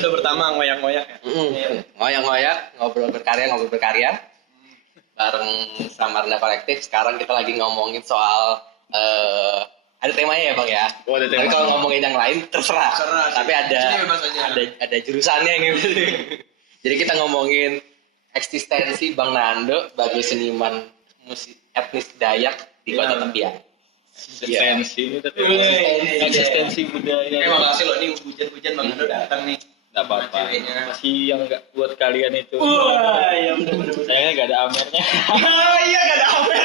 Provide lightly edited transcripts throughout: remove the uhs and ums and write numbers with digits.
episode pertama ngoyak-ngoyak ya. Ngoyak-ngoyak, ngobrol berkarya. Bareng sama Rendah Kolektif. Sekarang kita lagi ngomongin soal ada temanya ya Bang ya. Ada tema. Tapi kalau ngomongin yang lain terserah. Tapi ada jurusannya ini. Jadi kita ngomongin eksistensi Bang Nando sebagai seniman musik etnis Dayak di Kota Tepian. Eksistensi budaya. Makasih loh, ini hujan-hujan Bang Nando datang nih. Nggak apa-apa. Masih yang nggak buat kalian itu. Wah, iya benar-benar. Sayangnya nggak ada amernya. Iya nggak ada amer.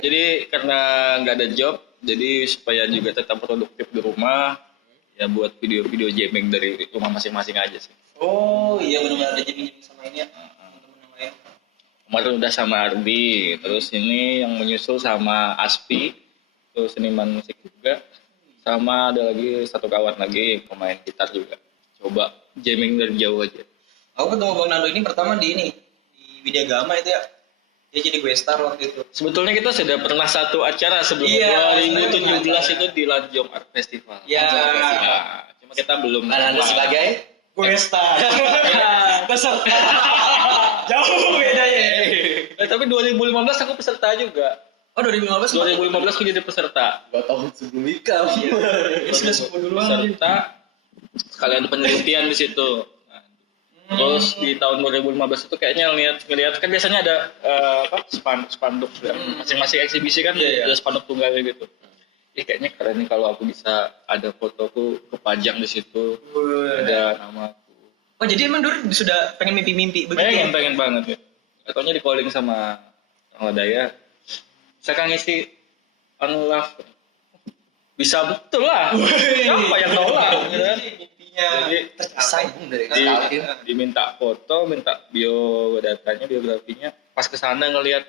Jadi karena nggak ada job, jadi supaya juga tetap produktif di rumah, ya buat video-video jamming dari rumah masing-masing aja sih. Oh iya benar-benar ada jamming sama ini ya. Teman-teman yang lain. Kemarin udah sama Ardi, terus ini yang menyusul sama Aspi, terus seniman musik juga, sama ada lagi satu kawan lagi pemain gitar juga. Coba jamming dari jauh aja. Aku ketemu Bang Nando ini pertama di Widya Gama itu ya. Dia jadi gue star waktu itu. Sebetulnya kita sudah pernah satu acara sebelum 2017 itu di Lanjong Art Festival. Iya. Cuma kita belum. Nando sebagai Gue star. Peserta. Jauh bedanya. Tapi 2015 aku peserta juga. Oh 2015? 2015 aku jadi peserta. 2 tahun sebelum nikah. Ini sudah 10 duluan. Peserta sekalian penelitian di situ. Nah, terus di tahun 2015 itu kayaknya ngelihat kan biasanya ada spanduk masing-masing eksibisi kan ada spanduk tunggal gitu. Kayaknya keren nih kalau aku bisa ada fotoku kepajang di situ. Ada namaku. Oh jadi emang dulu sudah pengen mimpi-mimpi begitu? Pengen banget ya. Katanya di calling sama orang Daya. Saya kan ngisi unlove. Bisa betul lah. Siapa yang nolak? Jadi tersambung dari diminta foto, minta biografinya. Pas kesana ngelihat,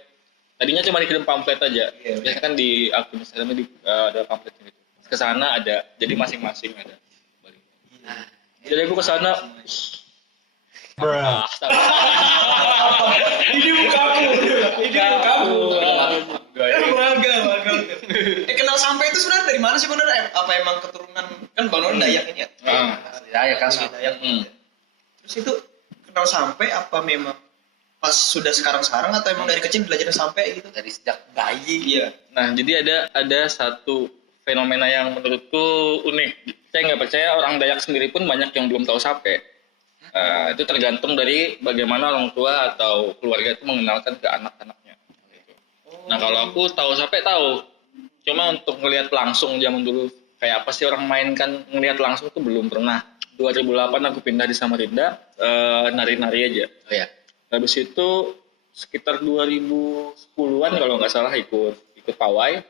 tadinya cuma dikirim pamflet aja. Biasanya kan di akun Instagramnya ada pamfletnya gitu. Kesana ada, jadi masing-masing ada. Jadi aku kesana. Ini mukamu. Bangga. Kenal sampai itu sebenarnya dari mana sih Bang Nando? Apa emang keturunan kan Bang Nando Dayak ini ya? Dayak kan. Dayak. Terus itu kenal sampai apa memang pas sudah sekarang atau emang dari kecil belajar sampai gitu? Dari sejak bayi. Iya. Nah, jadi ada satu fenomena yang menurutku unik. Saya nggak percaya orang Dayak sendiri pun banyak yang belum tahu sampai. Itu tergantung dari bagaimana orang tua atau keluarga itu mengenalkan ke anak-anaknya. Nah kalau aku tahu sampai tahu, cuma untuk ngelihat langsung zaman dulu kayak apa sih orang main kan ngelihat langsung tuh belum pernah. 2008 aku pindah di Samarinda, nari-nari aja. Oh ya. Habis itu sekitar 2010-an kalau nggak salah ikut pawai.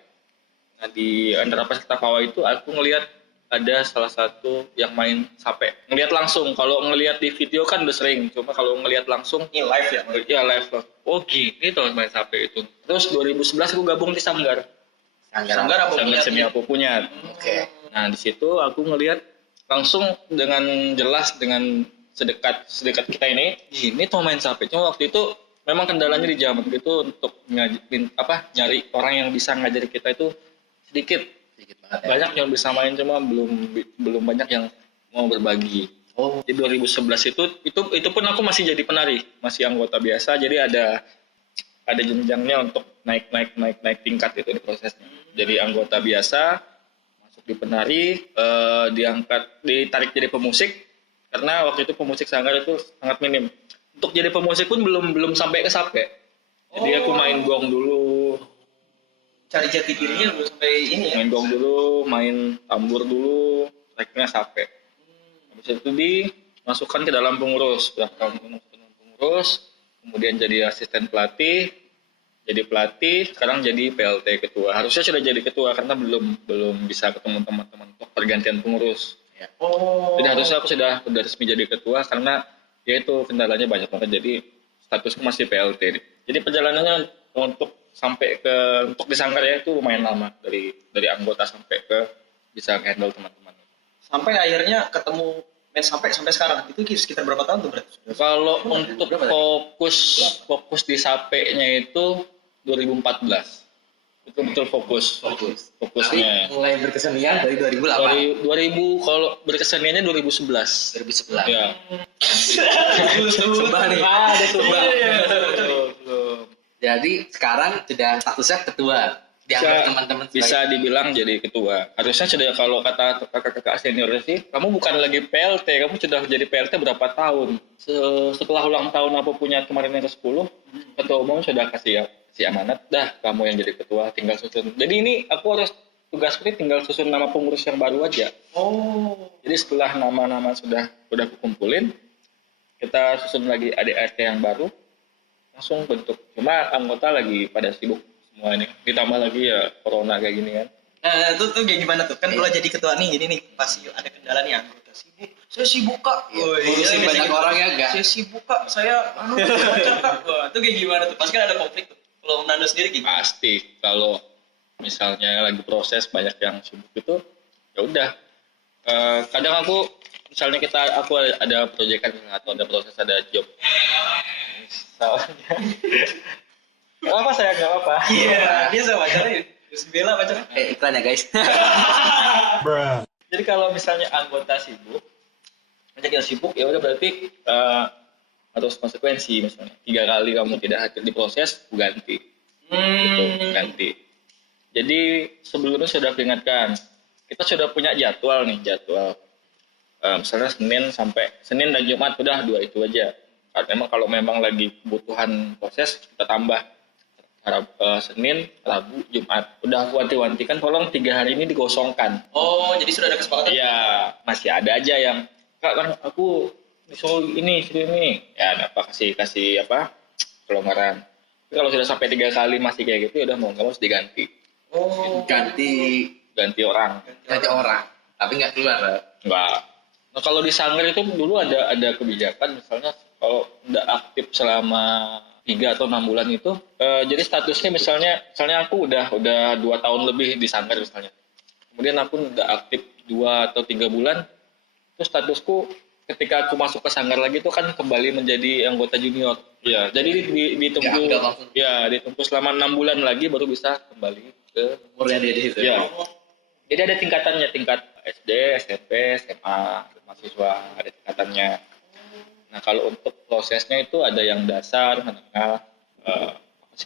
Nah di antara peserta pawai itu aku ngelihat ada salah satu yang main sape. Ngelihat langsung, kalau ngelihat di video kan udah sering, cuma kalau ngelihat langsung ini live ya? Iya live. Oh gini tuh main sape itu. Terus 2011 aku gabung di Sanggar. Sanggar apa Semi aku punya. Oke. Nah di situ aku ngelihat langsung dengan jelas dengan sedekat kita ini tuh main sape. Cuma waktu itu memang kendalanya di zaman itu untuk nyari orang yang bisa ngajari kita itu sedikit banget ya. Banyak yang bisa main cuma belum banyak yang mau berbagi. Di 2011 itu pun aku masih jadi penari, masih anggota biasa. Jadi ada jenjangnya untuk naik tingkat itu di prosesnya. Jadi anggota biasa masuk di penari, ditarik jadi pemusik karena waktu itu pemusik Sanggar itu sangat minim. Untuk jadi pemusik pun belum sampai ke sape. Jadi aku main gong dulu. Cari jati dirinya belum sampai ini ya? Main gong dulu, main tambur dulu, terakhirnya sape. Habis itu dimasukkan ke dalam pengurus, kemudian jadi asisten pelatih, sekarang jadi PLT ketua. Harusnya sudah jadi ketua karena belum bisa ketemu teman-teman untuk pergantian pengurus. Ya. Jadi harusnya aku sudah resmi jadi ketua karena ya itu kendalanya banyak banget. Jadi statusku masih PLT. Jadi perjalanannya untuk di Sanggar ya itu lumayan lama dari anggota sampai ke bisa handle teman-teman. Sampai akhirnya ketemu main sampai sekarang itu sekitar berapa tahun tuh berarti? Kalau untuk fokus di sapenya itu 2014. betul-betul fokus. Fokusnya. Tapi mulai berkesenian dari 2008. Dari 2000 kalau berkeseniannya 2011. 2011. Ya. Sumpah nih. Ada sumpah. Jadi sekarang sudah statusnya ketua. Dianggap teman-teman bisa dibilang jadi ketua. Harusnya sudah, kalau kata kakak-kakak senior sih, kamu bukan lagi PLT, kamu sudah jadi PLT berapa tahun. Setelah ulang tahun apa punya kemarin yang ke-10, ketua umum sudah kasih amanat, dah kamu yang jadi ketua, tinggal susun. Jadi ini aku harus tugasku ini tinggal susun nama pengurus yang baru aja. Oh. Jadi setelah nama-nama sudah kumpulin, kita susun lagi ADRT yang baru, langsung bentuk. Cuma anggota lagi pada sibuk semua ini, ditambah lagi ya corona kayak gini kan. Nah, itu kayak gimana tuh? Kan kalau jadi ketua nih gini nih, pasti ada kendala nih anggota sibuk. Saya sibuk kak. Ngurusin banyak orang ya enggak? Saya sibuk kak. Saya pacar kak. Wah, itu kayak gimana tuh? Pasti kan ada konflik tuh. Kalau Nando sendiri gimana? Pasti kalau misalnya lagi proses banyak yang sibuk itu, ya udah. Kadang aku misalnya aku ada proyekan atau ada proses, ada job. Misalnya nggak apa, saya nggak apa. Iya, dia sama pacarnya. Terus bela pacarnya. Iklan ya guys. Jadi kalau misalnya anggota sibuk, banyak yang sibuk, ya udah berarti harus konsekuensi. Misalnya 3 kali kamu tidak hadir di proses, aku ganti. Gitu, ganti. Jadi sebelumnya sudah peringatkan, kita sudah punya jadwal. Misalnya Senin dan Jumat, udah 2 itu aja. Kalau memang lagi kebutuhan proses, kita tambah Senin, Rabu, Jumat. Udah aku wanti-wantikan, tolong 3 hari ini digosongkan. Oh, jadi sudah ada kesepakatan? Iya, masih ada aja yang, kak kan aku disuruh ini. Ya, apa kasih apa kelonggaran. Tapi kalau sudah sampai 3 kali masih kayak gitu, ya udah mau nggak mau harus diganti. Oh, Ganti orang. Tapi nggak keluar. Enggak. Nah, kalau di Sanggar itu dulu ada kebijakan, misalnya kalau udah aktif selama 3 atau 6 bulan itu, jadi statusnya misalnya aku udah 2 tahun lebih di Sanggar misalnya. Kemudian aku udah aktif 2 atau 3 bulan, terus statusku ketika aku masuk ke Sanggar lagi itu kan kembali menjadi anggota junior. Ya, jadi ditunggu selama 6 bulan lagi baru bisa kembali ke Umurnya dia di situ. ya. Jadi ada tingkatannya, tingkat SD, SMP, SMA, mahasiswa, ada tingkatannya. Nah, kalau untuk prosesnya itu ada yang dasar, menengah,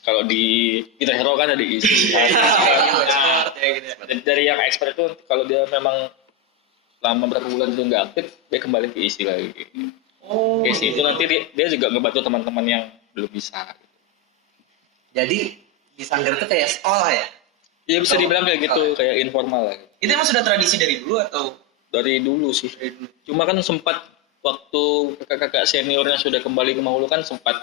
kalau di kita hero kan ada isi. Dari yang expert itu kalau dia memang lama berapa bulan itu nggak aktif, dia kembali ke isi lagi. Oh. Ke isi itu nanti dia juga ngebantu teman-teman yang belum bisa. Jadi di Sanggar itu kayak sekolah ya? Iya, bisa dibilang kayak gitu, kayak informal lah. Itu emang sudah tradisi dari dulu atau? Dari dulu sih. Cuma kan sempat waktu kakak-kakak seniornya sudah kembali ke Mahulu kan sempat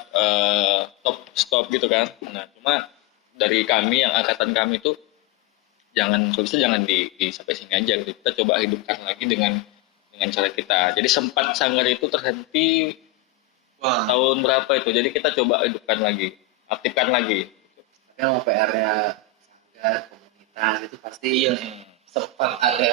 stop gitu kan. Nah, cuma dari kami yang angkatan kami itu jangan di sampai sini aja gitu. Kita coba hidupkan lagi dengan cara kita. Jadi sempat Sanggar itu terhenti tahun berapa itu. Jadi kita coba hidupkan lagi, aktifkan lagi. Tapi sama PR-nya Sanggar, komunitas itu pasti sempat ada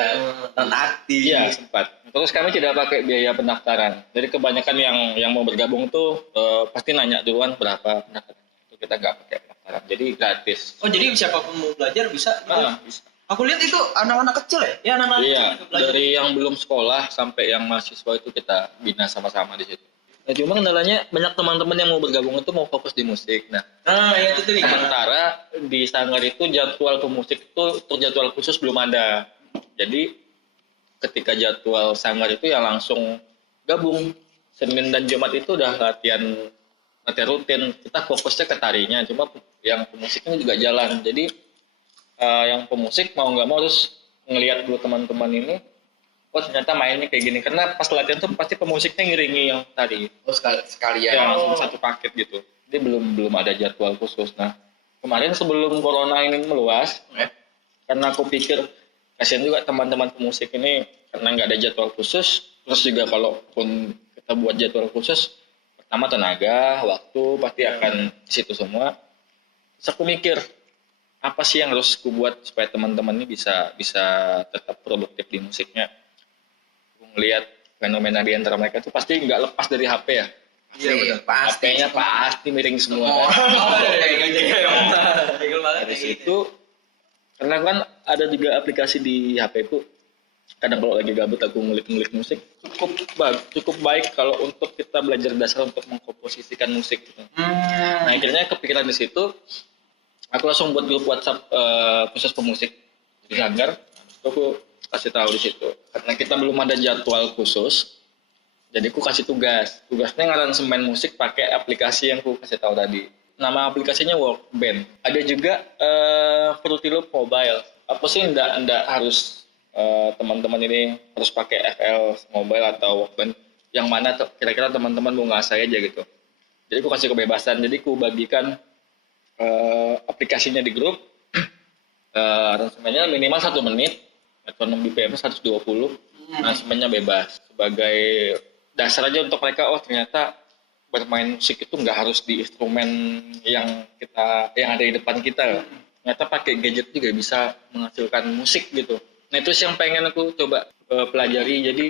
non-aktif. Iya, sempat. Terus kami tidak pakai biaya pendaftaran. Jadi kebanyakan yang mau bergabung tuh pasti nanya duluan berapa pendaftaran. Itu kita nggak pakai pendaftaran. Jadi gratis. Oh, jadi siapapun mau belajar bisa? Bisa. Aku lihat itu anak-anak kecil ya? Ya, anak-anak Iya, kecil belajar. dari yang belum sekolah sampai yang mahasiswa itu kita bina sama-sama di situ. Nah, cuma kendalanya banyak teman-teman yang mau bergabung itu mau fokus di musik. Nah, Ya itu tuh. sementara di Sanggar itu jadwal pemusik itu untuk jadwal khusus belum ada. Jadi ketika jadwal Sanggar itu ya langsung gabung. Senin dan Jumat itu udah latihan rutin. Kita fokusnya ke tarinya, cuma yang pemusiknya juga jalan. Jadi yang pemusik mau nggak mau harus ngelihat dulu teman-teman ini, oh ternyata mainnya kayak gini. Karena pas latihan tuh pasti pemusiknya ngiringi yang tadi. Oh sekalian. Ya langsung satu paket gitu. Jadi belum ada jadwal khusus. Nah, kemarin sebelum corona ini meluas, karena aku pikir kasihan juga teman-teman pemusik ini karena nggak ada jadwal khusus. Terus juga kalaupun kita buat jadwal khusus, pertama tenaga, waktu pasti akan di situ semua. Terus aku mikir, apa sih yang harus aku buat supaya teman-teman ini bisa tetap produktif di musiknya. Aku ngelihat fenomena di antara mereka itu pasti nggak lepas dari HP ya. Iya benar. HP-nya pasti miring semua. Kayak Dari situ Karena kan ada juga aplikasi di HP ku. Kadang kalau lagi gabut aku ngulik-ngulik musik, cukup baik kalau untuk kita belajar dasar untuk mengkomposisikan musik gitu. Nah, akhirnya kepikiran di situ, aku langsung buat grup WhatsApp khusus pemusik di Sanggar. Aku kasih tahu di situ. Karena kita belum ada jadwal khusus, jadi aku kasih tugas. Tugasnya ngaransemen musik pakai aplikasi yang aku kasih tahu tadi. Nama aplikasinya Workband. Ada juga Fruity Loop Mobile. Apa sih enggak harus teman-teman ini harus pakai FL Mobile atau Workband, yang mana kira-kira teman-teman mau ngasih aja gitu. Jadi aku kasih kebebasan, jadi aku bagikan aplikasinya di grup, aransemennya minimal 1 menit, metronom BPM 120, aransemennya bebas, sebagai dasar aja untuk mereka, oh ternyata bermain musik itu nggak harus di instrumen yang ada di depan kita, ternyata pakai gadget juga bisa menghasilkan musik gitu. Nah itu yang pengen aku coba pelajari. Jadi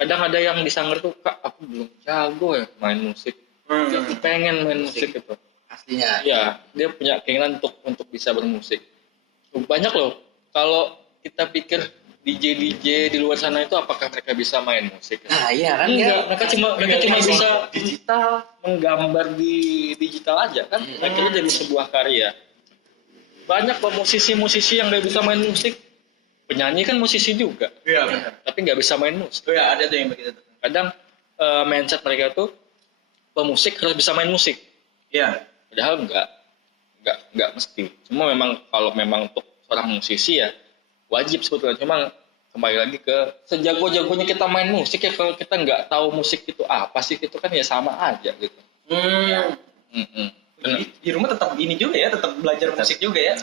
kadang ada yang di Sanggar tuh, Kak aku belum jago ya main musik, aku pengen main musik gitu. Aslinya. Ya dia punya keinginan untuk bisa bermusik. Banyak loh. Kalau kita pikir DJ di luar sana itu apakah mereka bisa main musik? Nah iya kan Enggak, mereka cuma bisa digital, menggambar di digital aja kan. Akhirnya jadi sebuah karya. Banyak kok musisi-musisi yang nggak bisa main musik. Penyanyi kan musisi juga, Iya benar. tapi nggak bisa main musik. Oh ya, ada tuh yang begitu. Kadang mindset mereka tuh pemusik harus bisa main musik. Iya. Padahal nggak mesti. Cuma memang kalau memang untuk seorang musisi ya wajib sebetulnya. Cuma kembali lagi ke sejago-jagonya kita main musik ya, kalau kita nggak tahu musik itu apa sih, itu kan ya sama aja gitu. Jadi di rumah tetap ini juga ya, tetap belajar musik juga ya.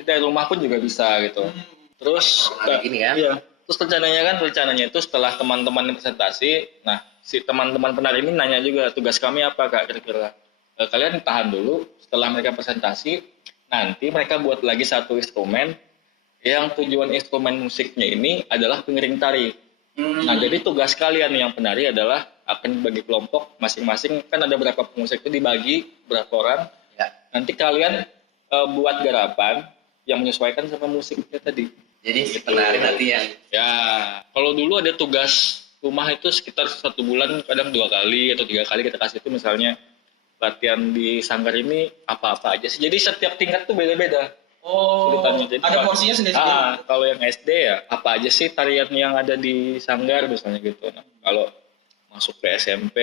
Dari rumah pun juga bisa gitu. Terus ini kan. iya. Terus rencananya itu setelah teman-teman presentasi, nah si teman-teman penari ini nanya juga, tugas kami apa Kak kira-kira? Kalian tahan dulu, setelah mereka presentasi, nanti mereka buat lagi satu instrumen yang tujuan instrumen musiknya ini adalah pengiring tari. Nah jadi tugas kalian yang penari adalah akan dibagi kelompok masing-masing, kan ada berapa pemusik itu dibagi berapa orang. Ya. Nanti kalian buat garapan yang menyesuaikan sama musiknya tadi. Jadi si penari nanti yang Ya, kalau dulu ada tugas rumah itu sekitar 1 bulan, kadang 2 kali atau 3 kali kita kasih itu, misalnya latihan di Sanggar ini apa-apa aja sih. Jadi setiap tingkat tuh beda-beda. Oh, Jadi, ada porsinya sendiri-sendiri. Kalau yang SD ya apa aja sih tarian yang ada di Sanggar misalnya gitu. Nah, kalau masuk ke SMP,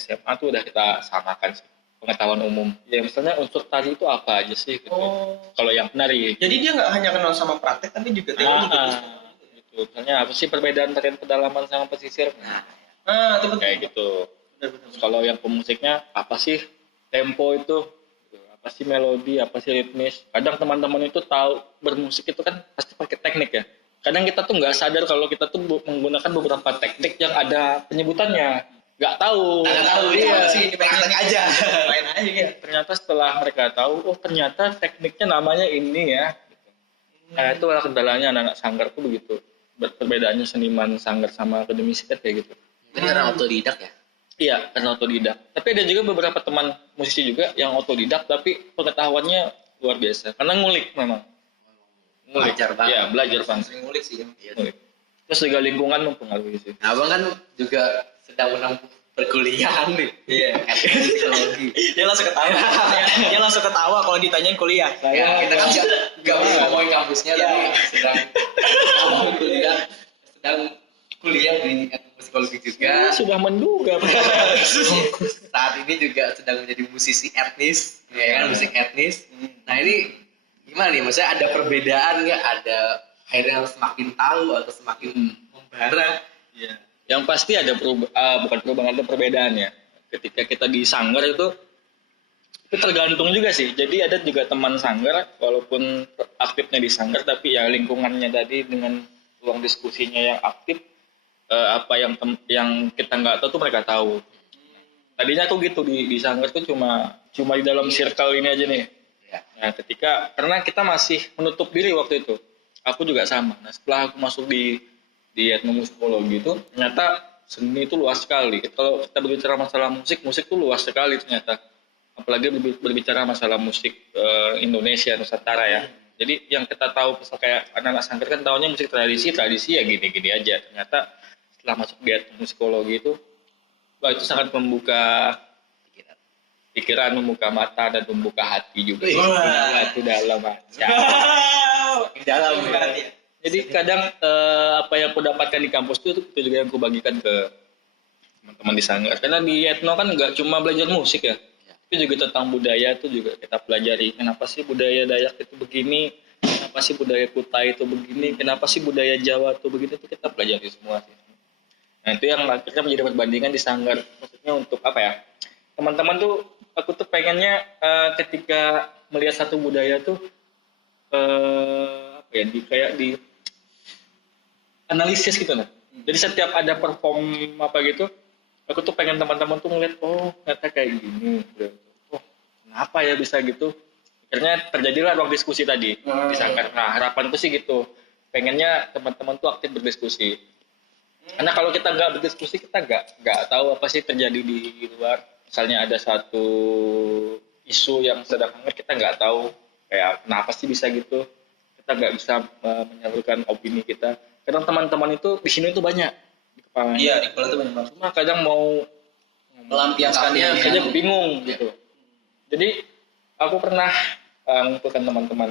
SMA tuh udah kita samakan sih pengetahuan umum. Ya misalnya unsur tari itu apa aja sih gitu. Kalau yang penari. Jadi dia nggak hanya kenal sama praktek, tapi juga teori gitu. Gitu. Misalnya apa sih perbedaan tarian pedalaman sama pesisir? Nah, itu betul. Kayak gitu. Terus kalau yang pemusiknya apa sih tempo itu? Apa sih melodi, apa sih ritmis? Kadang teman-teman itu tahu bermusik itu kan pasti pakai teknik ya. Kadang kita tuh nggak sadar kalau kita tuh menggunakan beberapa teknik yang ada penyebutannya. Nggak tahu. Iya sih, di praktek aja. Main aja ya. Ternyata setelah mereka tahu, oh ternyata tekniknya namanya ini ya. Nah itu adalah kendalanya anak-anak Sanggar tuh begitu. Perbedaannya seniman Sanggar sama akademisi kan kayak gitu. ini orang otodidak ya. Iya, karena otodidak. Tapi ada juga beberapa teman musisi juga yang otodidak, tapi pengetahuannya luar biasa. Karena ngulik memang. Belajar banget. Iya, belajar banget. Sering ngulik sih. Ngulik. Terus juga lingkungan mempengaruhi sih. Nah, abang kan juga sedang menempuh perkuliahan nih. Iya. Psikologi. Dia langsung ketawa. Dia langsung ketawa kalau ditanyain kuliah. Ya, kita kan nggak bisa ngomongin kampusnya, tapi sedang kuliah di psikologi juga. Sudah menduga. Saat ini juga sedang menjadi musisi etnis, ya kan, musik etnis. Nah ini gimana nih? Maksudnya ada perbedaan nggak? Ada akhirnya semakin tahu atau semakin membara? Iya. Yang pasti ada bukan perubahan, ada perbedaannya. Ketika kita di Sanggar itu tergantung juga sih. Jadi ada juga teman Sanggar, walaupun aktifnya di Sanggar, tapi ya lingkungannya tadi dengan ruang diskusinya yang aktif, apa yang kita nggak tahu tuh mereka tahu. Tadinya aku gitu di Sanggar tuh cuma di dalam circle ini aja nih. Nah, karena kita masih menutup diri waktu itu. Aku juga sama. Nah, setelah aku masuk di etnomusikologi itu, ternyata seni itu luas sekali. Kalau kita berbicara masalah musik tuh luas sekali ternyata. Apalagi berbicara masalah musik Indonesia, Nusantara ya. Jadi yang kita tahu misal kayak anak-anak sanggar kan tahunya musik tradisi ya gini-gini aja. Ternyata setelah masuk di etnomusikologi itu, wah itu sangat membuka pikiran, membuka mata dan membuka hati juga. Wah. Itu dalam aja. Dalam. Jadi kadang apa yang aku dapatkan di kampus itu juga yang aku bagikan ke teman-teman di sanggar. Karena di etno kan nggak cuma belajar musik ya, tapi juga tentang budaya itu juga kita pelajari. Kenapa sih budaya Dayak itu begini? Kenapa sih budaya Kutai itu begini? Kenapa sih budaya Jawa itu begini? Itu kita pelajari semua sih. Nah itu yang akhirnya menjadi perbandingan di sanggar. Maksudnya untuk apa ya? Teman-teman tuh, aku tuh pengennya ketika melihat satu budaya tuh apa ya? Kayak di analisis gitu lah. Jadi setiap ada perform apa gitu, aku tuh pengen teman-teman tuh ngeliat, oh ternyata kayak gini. Oh kenapa ya bisa gitu? Akhirnya terjadilah ruang diskusi tadi di sanggar. Nah harapanku sih gitu, pengennya teman-teman tuh aktif berdiskusi. Karena kalau kita nggak berdiskusi, kita nggak tahu apa sih terjadi di luar. Misalnya ada satu isu yang sedang hangat, kita nggak tahu kayak kenapa sih bisa gitu. Kita nggak bisa menyalurkan opini kita. Kadang teman-teman itu di sini tuh banyak di kepala. Iya, di kepala tuh banyak banget. Cuma kadang mau Melampiaskannya aja bingung gitu. Jadi aku pernah ngumpulkan teman-teman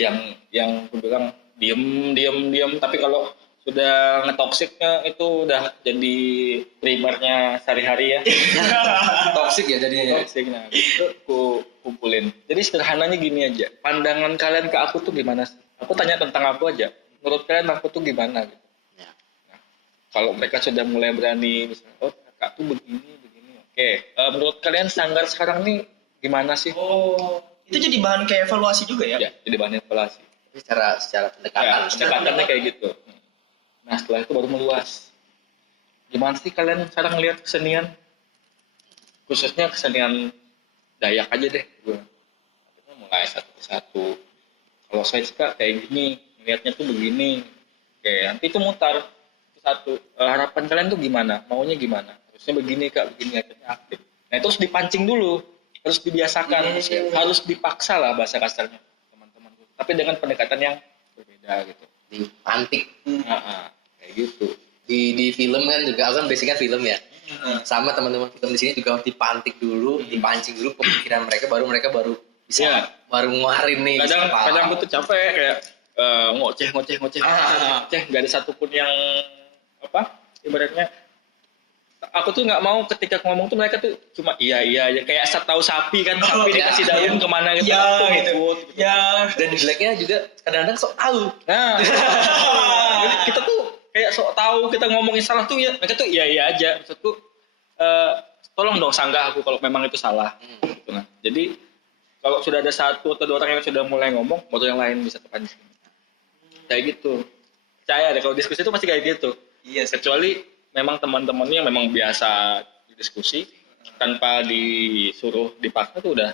yang aku bilang diem, tapi kalau sudah ngetoksiknya itu udah jadi primernya sehari-hari ya. Toksik ya jadinya. Toksik, nah itu aku kumpulin. Jadi sederhananya gini aja, pandangan kalian ke aku tuh gimana sih? Aku tanya tentang aku aja. Menurut kalian aku tuh gimana gitu. Ya. Nah, kalau mereka sudah mulai berani misalnya, oh kakak tuh begini. Oke, menurut kalian sanggar sekarang nih gimana sih? Oh, itu jadi bahan kayak evaluasi juga ya? Ya, jadi bahan evaluasi. Secara Ya, pendekatan. pendekatannya kayak gitu. Nah, setelah itu baru meluas. Gimana sih kalian sekarang ngelihat kesenian? Khususnya kesenian Dayak aja deh. Kita mulai satu persatu. Kalau saya suka kayak gini, ngelihatnya tuh begini. Oke, nanti itu mutar satu. Harapan kalian tuh gimana? Maunya gimana? Harusnya begini kak, begini akhirnya aktif. Nah itu harus dipancing dulu, harus dibiasakan, harus dipaksa lah bahasa kasarnya teman-teman. Tapi dengan pendekatan yang berbeda gitu. Dipantik. Kayak gitu. Di film kan juga, aku kan basicnya film ya. Sama teman-teman film di sini juga harus dipantik dulu, dipancing dulu pemikiran mereka baru bisa Iya. baru ngeluarin nih. Kadang aku tuh capek kayak ngoceh, nggak ada satupun yang apa ibaratnya. Aku tuh nggak mau ketika ngomong tuh mereka tuh cuma iya aja kayak asal tahu sapi kan, sapi dikasih daun kemana gitu. Iya, gitu. Ya. Dan jeleknya juga kadang-kadang sok tahu. Nah, jadi kita tuh kayak sok tahu, kita ngomongin salah tuh ya mereka tuh iya aja. Maksudku tolong dong sanggah aku kalau memang itu salah. Gitu, nah. Jadi kalau sudah ada satu atau dua orang yang sudah mulai ngomong, baru yang lain bisa kepancing. Kayak gitu. Percaya deh kalau diskusi itu pasti kayak gitu. Iya, Kecuali memang teman-temannya memang biasa diskusi tanpa disuruh dipaksa tuh udah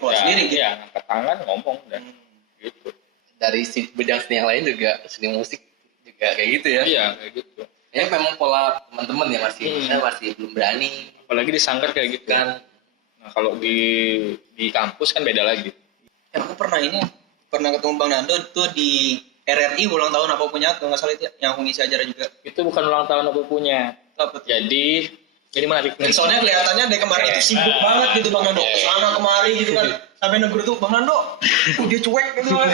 keluar sendiri gitu. ya angkat tangan ngomong dan gitu. Dari bidang seni yang lain juga, seni musik juga kayak gitu ya. Iya kayak gitu. Ya memang pola teman-teman ya masih belum berani Apalagi di sanggar kayak gitu kan. Nah kalau di kampus kan beda lagi. Aku pernah ketemu Bang Nando tuh di RRI ulang tahun apa punya tuh nggak salah itu yang aku ngisi acara juga. Itu bukan ulang tahun aku punya. Apa tuh? Jadi ini menarik. Soalnya kelihatannya dari kemarin itu sibuk banget gitu Bang Nando, kesana kemari gitu kan. Sampai negur tuh Bang Nando, dia cuek gitu kan.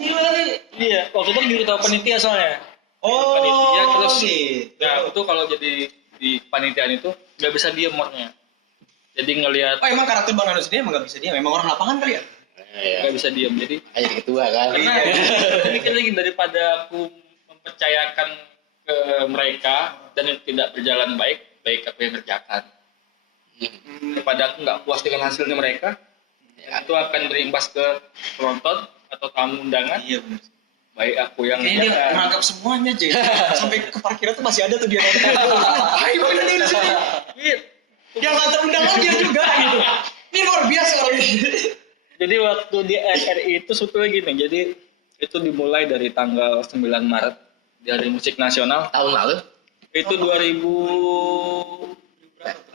Gila nih. Iya, waktu itu diberitahu panitia soalnya. Oh, Panitia terus. gitu. Nah, itu kalau jadi di panitiaan itu nggak bisa diem maknya. Jadi ngelihat Oh, emang karakter Bang Nando sendiri emang nggak bisa dia, memang orang lapangan kali ya? nggak bisa diem. Jadi Jadi ketua kan. karena mikir lagi daripada aku mempercayakan ke mereka dan itu tidak berjalan baik aku yang kerjakan. Daripada aku nggak puas dengan hasilnya mereka, itu akan berimbas ke penonton atau tamu undangan. Iya benar. Baik aku yang Kayaknya dia kerjakan. merangkap semuanya aja. Sampai ke parkiran tuh masih ada tuh dia nonton. Hai Bang Nando di sini. Yang ngantar undangan dia juga gitu. Ini luar biasa orang ini. Jadi waktu di RRI itu sebetulnya gini, jadi itu dimulai dari tanggal 9 Maret di Hari Musik Nasional. Tahun lalu Itu 2018.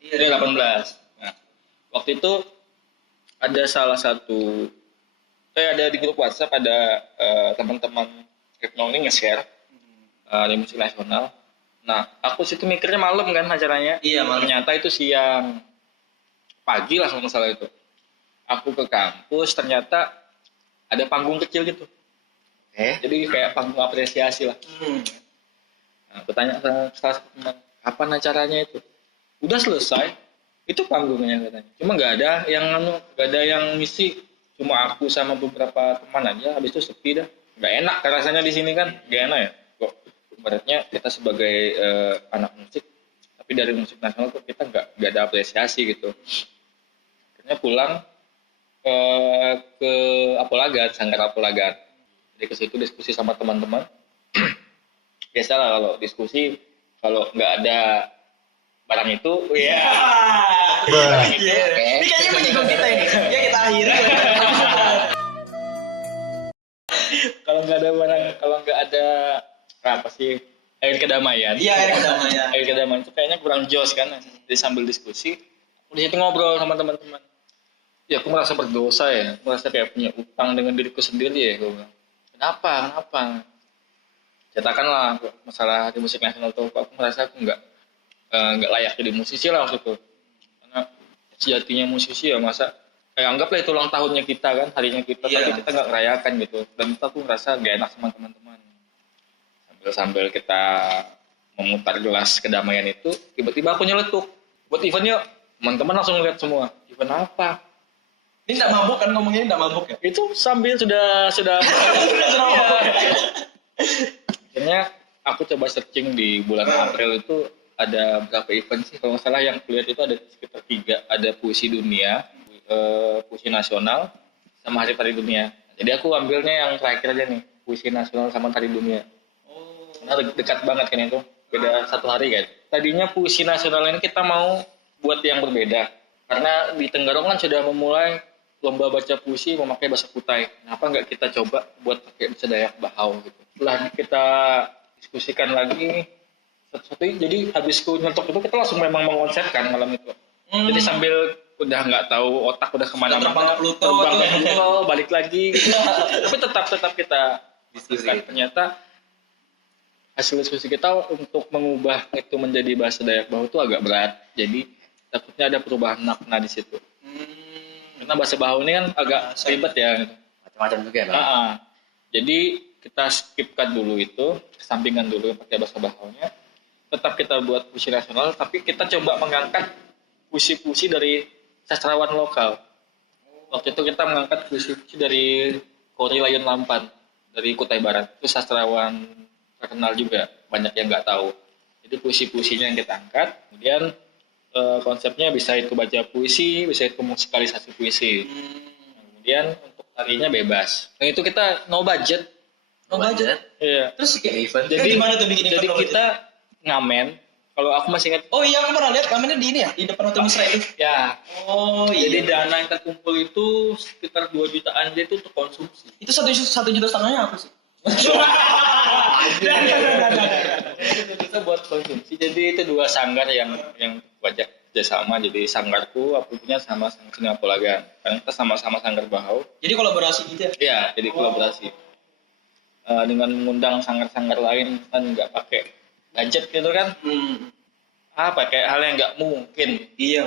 Iya 18. Nah, waktu itu ada salah satu ada di grup WhatsApp ada teman-teman Hipno ini nge-share di musik nasional. Nah, aku situ mikirnya malam kan acaranya. Iya, malam. Ternyata itu siang. Pagi lah kalau nggak salah itu. Aku ke kampus, ternyata ada panggung kecil gitu. Jadi kayak panggung apresiasi lah. Nah, aku tanya ke salah satu teman, kapan acaranya itu? Udah selesai, itu panggungnya katanya. Cuma nggak ada yang ngisi. Cuma aku sama beberapa teman aja, habis itu sepi dah. Nggak enak rasanya di sini kan, nggak enak ya. Kok ibaratnya kita sebagai anak musik, tapi dari musik nasional kok kita nggak ada apresiasi gitu. Akhirnya pulang ke Apolagan, Sanggar Apolagan. Jadi ke situ diskusi sama teman-teman. Biasalah kalau diskusi, kalau nggak ada barang itu, Iya. Ini kayaknya menyinggung kita ini. Ya kita akhiri. Kalau nggak ada apa sih, air kedamaian. Iya, air kedamaian. Air kedamaian itu kayaknya kurang jos kan. Jadi sambil diskusi, di situ ngobrol sama teman-teman. Ya aku merasa berdosa ya, merasa kayak punya utang dengan diriku sendiri ya. Gue bilang, kenapa? Katakanlah masalah di musik nasional tuh, aku merasa aku nggak layak jadi musisi lah waktu itu. Karena sejatinya musisi ya masa anggaplah itu ulang tahunnya kita kan, harinya kita, tapi kita nggak merayakan gitu. Dan itu aku ngerasa gak enak sama teman-teman. Sambil kita memutar gelas kedamaian itu, tiba-tiba aku nyeletuk. Buat event yuk, teman-teman langsung ngeliat semua. Event apa? Ini nggak mabuk kan, ngomongnya nggak mabuk ya? Itu sambil sudah akhirnya aku coba searching di bulan April itu ada berapa event sih, kalau nggak salah yang kulihat itu ada sekitar 3, ada puisi dunia, puisi nasional, sama hari tari dunia. Jadi aku ambilnya yang terakhir aja nih, puisi nasional sama tari dunia. Karena dekat banget kan itu, beda 1 hari kan. Tadinya puisi nasional ini kita mau buat yang berbeda, karena di Tenggarong kan sudah memulai lomba baca puisi memakai bahasa Kutai. Kenapa nggak kita coba buat pakai bahasa Dayak Bahau gitu. Setelah kita diskusikan lagi satu-satu, jadi habis nyentok itu kita langsung memang mengonsepkan malam itu. Jadi sambil udah nggak tahu otak udah kemana-mana, terbang ke Pluto, balik lagi gitu. Tapi tetap kita diskusikan. Ternyata hasil diskusi kita untuk mengubah itu menjadi bahasa Dayak Bahau itu agak berat. Jadi takutnya ada perubahan makna di situ. Karena bahasa Bahau ini kan agak ribet ya. Macam-macam juga ya, Bang. Jadi kita skipkan dulu itu, kesampingan dulu pakai bahasa Bahaunya. Tetap kita buat puisi nasional, tapi kita coba mengangkat puisi-puisi dari sastrawan lokal. Waktu itu kita mengangkat puisi-puisi dari Kori Layun Lampan, dari Kutai Barat. Itu sastrawan terkenal juga, banyak yang nggak tahu. Jadi puisi-puisinya yang kita angkat, kemudian konsepnya bisa itu baca puisi, bisa itu musikalisasi puisi. Kemudian untuk tarinya bebas. Nah itu kita no budget. Iya. Terus event. Jadi gimana tuh bikin Jadi event kita ngamen. Kalau aku masih ingat. Oh iya, aku pernah lihat kamennya di ini ya, di depan Hotel Misra itu. Ya. Oh iya. Jadi dana yang terkumpul itu sekitar 2 jutaan aja itu untuk konsumsi. Itu 1,5 juta aku sih. Kita buat konsumsi. Jadi itu 2 sanggar yang wajah kerjasama. Jadi sanggarku, aku punya sama Seni Apolagan. Karena kita sama-sama sanggar Bahau. Jadi kolaborasi gitu ya? Iya, jadi kolaborasi. Dengan mengundang sanggar-sanggar lain kan nggak pakai gadget gitu kan? Pakai hal yang nggak mungkin. Iya.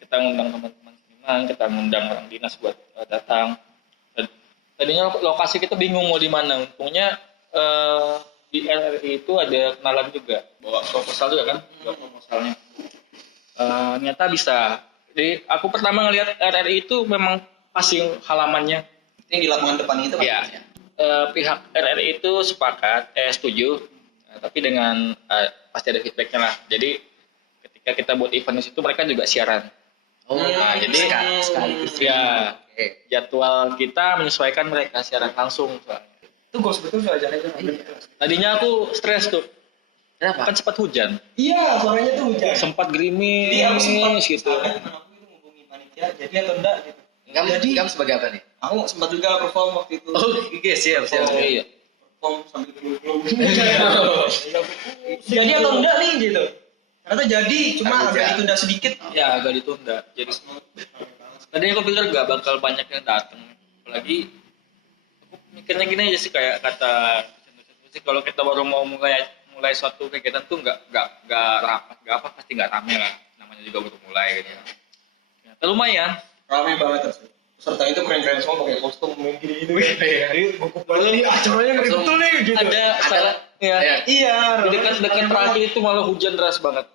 Kita ngundang teman-teman seniman, kita ngundang orang dinas buat datang. Tadinya lokasi kita bingung mau di mana. Untungnya di RRI itu ada kenalan juga, bawa proposal juga kan, bawa proposalnya. Ternyata bisa. Jadi aku pertama ngelihat RRI itu memang pasti halamannya. Yang di lapangan depan itu kan? Iya. Pihak RRI itu setuju, tapi dengan pasti ada feedbacknya lah. Jadi ketika kita buat event di situ mereka juga siaran. Jadi sekaligus ya jadwal kita menyesuaikan mereka siaran langsung. Itu gue sebetulnya aja. Tadinya aku stres tuh. Kenapa? Kan sempat hujan. Iya, suaranya tuh hujan. Sempat gerimis Iya, aku sempat gitu. teman aku itu ngubungin panitia, jadi atau enggak gitu. Kamu sebagai apa nih? Aku sempat juga perform waktu itu. Oh, iya siap. Iya. Perform sambil gelung-gelung. Jadi atau enggak nih gitu. Ternyata jadi, cuma agak ditunda sedikit. Ya agak ditunda. Jadi tadinya aku pikir gak bakal banyak yang datang. Apalagi aku mikirnya gini aja sih, kayak kata musik, kalau kita baru mau mulai suatu kegiatan tuh nggak rapat, nggak apa, pasti nggak rame lah, namanya juga baru mulai gitu ya. Ya, lumayan. Rame banget terus. Peserta itu keren-keren semua pakai kostum main gini-gini. Jadi gugup banget nih, acaranya ngeri betul nih gitu. Ada salah ya. Iya. Di dekat terakhir itu malah hujan deras banget.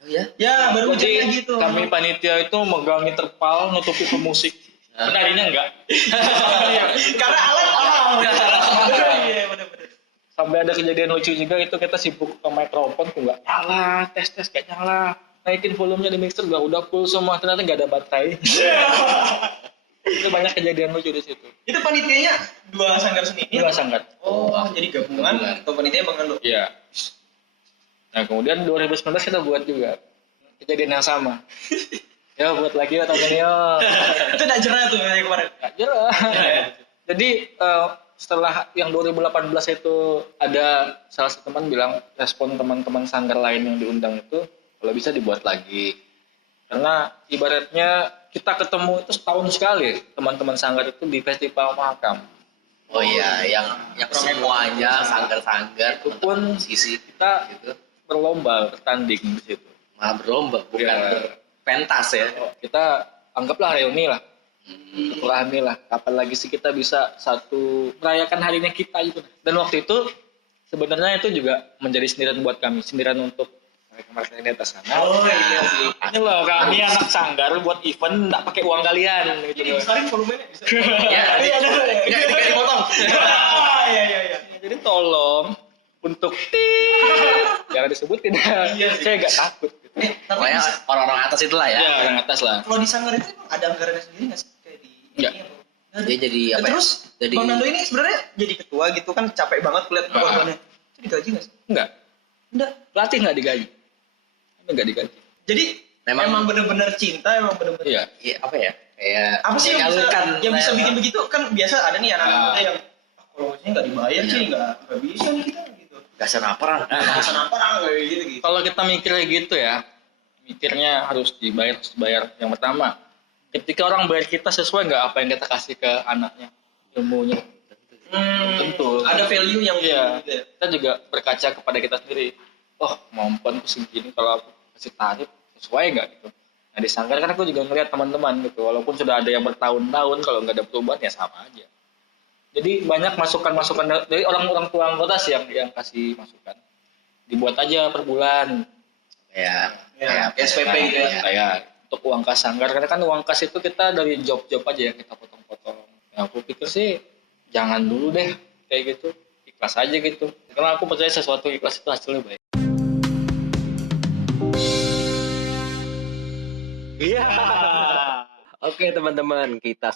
Oh ya? Ya, baru Jadi hujannya gitu. kami panitia itu megangin terpal nutupi pemusik. Penarinya enggak. Iya. Karena alat mahal. Iya, benar-benar. Sampai ada kejadian lucu juga, itu kita sibuk ke mikrofon kok nggak nyala, tes kayak nyala, naikin volumenya di mixer udah full semua, ternyata nggak ada baterai. Itu banyak kejadian lucu di situ. Itu panitianya dua sanggar seni ini. Dua sanggar. Oh, jadi gabungan atau panitia Bang Nando? Iya. Nah kemudian 2019 kita buat juga kejadian yang sama. Ya buat lagi ya tahun ini. Itu udah jerah tuh yang kemarin. Nggak jerah. Jadi setelah yang 2018 itu ada salah satu teman bilang, respon teman-teman sanggar lain yang diundang itu kalau bisa dibuat lagi. Karena ibaratnya kita ketemu itu setahun sekali teman-teman sanggar itu di Festival Mahakam. Oh iya, yang semuanya sanggar-sanggar Itu pun sisi kita gitu. berlomba, bertanding di situ. Malah berlomba, bukan Iya. berpentas ya. Kita anggaplah reuni lah, silaturahmi lah. Kapan lagi sih kita bisa satu merayakan harinya kita gitu. Dan waktu itu sebenarnya itu juga menjadi sindiran buat kami, sindiran untuk mereka di atas sana. Oh iya sih. Ini loh, kami anak sanggar buat event nggak pakai uang kalian gitu Ini loh. besarin volumenya bisa. Ya, Iya, ada. Nggak dipotong. Iya. Jadi tolong untuk jangan disebutin. Iya sih. Saya nggak takut. Gitu. Tapi Pokoknya orang-orang atas itulah ya. Ya, orang atas lah. kalau di sanggar itu emang ada anggarannya sendiri nggak sih? Kayak di Nggak. ini atau- Dia jadi apa? Terus Jadi Bang Nando ini sebenarnya jadi ketua gitu kan, capek banget kulihat korbannya. Itu digaji nggak sih? Enggak. Enggak. Pelatih nggak digaji. Kami nggak digaji. Jadi Memang- emang bener-bener cinta, emang bener-bener. Iya. Iya, apa ya? Kayak Apa sih yang menyalurkan bisa lah. bikin begitu kan? Biasa ada nih anak-anak Ah. muda yang kalau maksudnya nggak dibayar sih nggak bisa nih kita gitu. Gak seraperan. Alasan apa kayak gitu gitu. Kalau kita mikirnya gitu ya, mikirnya harus dibayar. Yang pertama, ketika orang bayar kita sesuai nggak apa yang kita kasih ke anaknya, ilmunya. Tentu. Ada value yang Iya. gitu ya. Kita juga berkaca kepada kita sendiri. Oh, kemampuanku segini, kalau aku kasih tarif sesuai nggak gitu. Nah di sanggar kan aku juga ngeliat teman-teman gitu, walaupun sudah ada yang bertahun-tahun, kalau nggak ada perubahan ya sama aja. Jadi banyak masukan-masukan dari orang-orang tua anggota sih yang kasih masukan. Dibuat aja per bulan. Ya, Ya, kayak SPP gitu ya. Kayak untuk uang kas sanggar, karena kan uang kas itu kita dari job-job aja yang kita potong-potong. Ya aku pikir sih jangan dulu deh kayak gitu, ikhlas aja gitu. Karena aku percaya sesuatu ikhlas itu hasilnya baik. Iya. Oke teman-teman, kita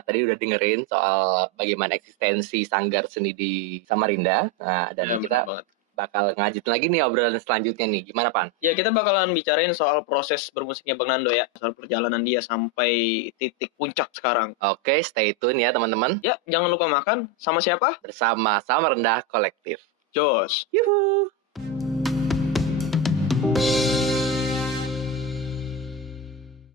tadi udah dengerin soal bagaimana eksistensi sanggar seni di Samarinda. Nah, dan Ya, kita benar banget. bakal ngajitin lagi nih obrolan selanjutnya nih. Gimana, Pan? Ya kita bakalan bicarain soal proses bermusiknya Bang Nando ya, soal perjalanan dia sampai titik puncak sekarang. Oke, stay tune ya teman-teman. Ya, jangan lupa makan sama siapa? Bersama Samarinda Kolektif. Jos. Yuhu.